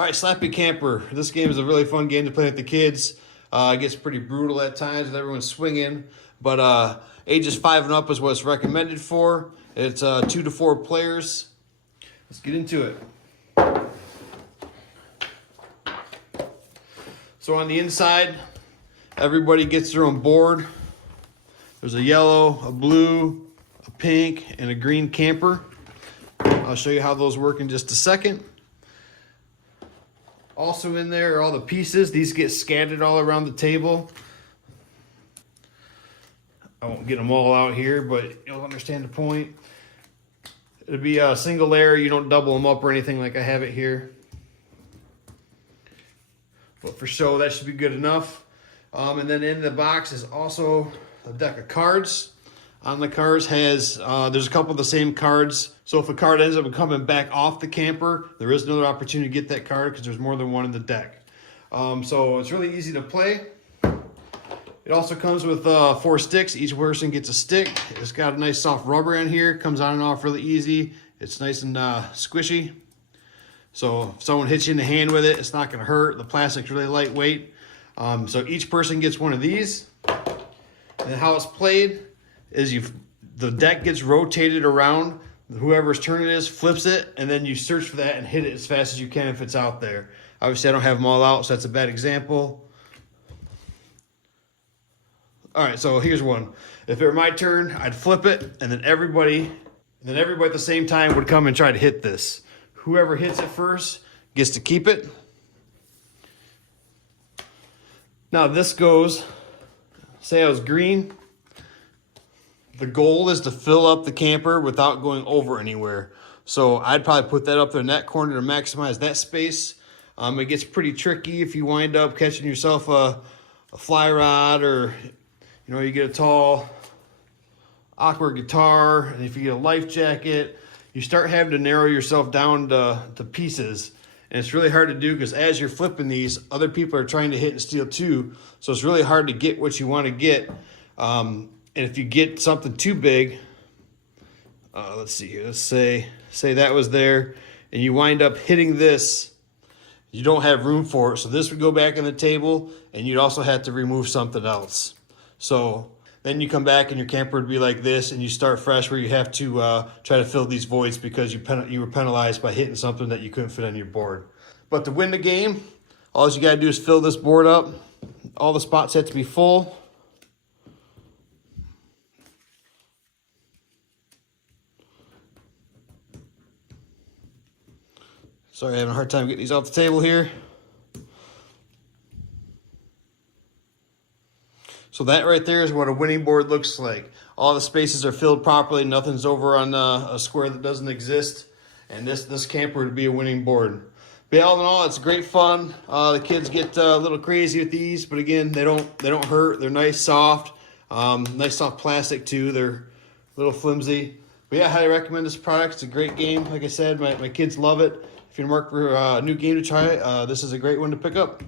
All right, Slappy Camper. This game is a really fun game to play with the kids. It gets pretty brutal at times with everyone swinging, but ages 5 and up is what it's recommended for. It's 2 to 4 players. Let's get into it. So on the inside, everybody gets their own board. There's a yellow, a blue, a pink, and a green camper. I'll show you how those work in just a second. Also in there are all the pieces. These get scattered all around the table. I won't get them all out here, but you'll understand the point. It'll be a single layer. You don't double them up or anything like I have it here. But for show, that should be good enough. And then in the box is also a deck of cards. On the cards has, there's a couple of the same cards. So if a card ends up coming back off the camper, there is another opportunity to get that card because there's more than one in the deck. So it's really easy to play. It also comes with 4 sticks. Each person gets a stick. It's got a nice soft rubber in here. Comes on and off really easy. It's nice and squishy. So if someone hits you in the hand with it, it's not going to hurt. The plastic's really lightweight. So each person gets one of these. And how it's played is the deck gets rotated around. Whoever's turn it is flips it, and then you search for that and hit it as fast as you can if it's out there. Obviously, I don't have them all out, so that's a bad example. All right, so here's one. If it were my turn, I'd flip it, and then everybody at the same time would come and try to hit this. Whoever hits it first gets to keep it. Now this goes, say I was green. The goal is to fill up the camper without going over anywhere. So I'd probably put that up there in that corner to maximize that space. It gets pretty tricky if you wind up catching yourself a fly rod, or you get a tall, awkward guitar, and if you get a life jacket, you start having to narrow yourself down to pieces. And it's really hard to do because as you're flipping these, other people are trying to hit and steal too. So it's really hard to get what you want to get. And if you get something too big, let's see here. Let's say that was there, and you wind up hitting this. You don't have room for it, so this would go back on the table, and you'd also have to remove something else. So then you come back, and your camper would be like this, and you start fresh, where you have to try to fill these voids because you were penalized by hitting something that you couldn't fit on your board. But to win the game, all you got to do is fill this board up. All the spots have to be full. Sorry, having a hard time getting these off the table here. So that right there is what a winning board looks like. All the spaces are filled properly. Nothing's over on a square that doesn't exist. And this camper would be a winning board. But all in all, it's great fun. The kids get a little crazy with these, but again, they don't hurt. They're nice, soft, nice soft plastic too. They're a little flimsy. But yeah, I highly recommend this product. It's a great game. Like I said, my kids love it. If you're marked for a new game to try, this is a great one to pick up.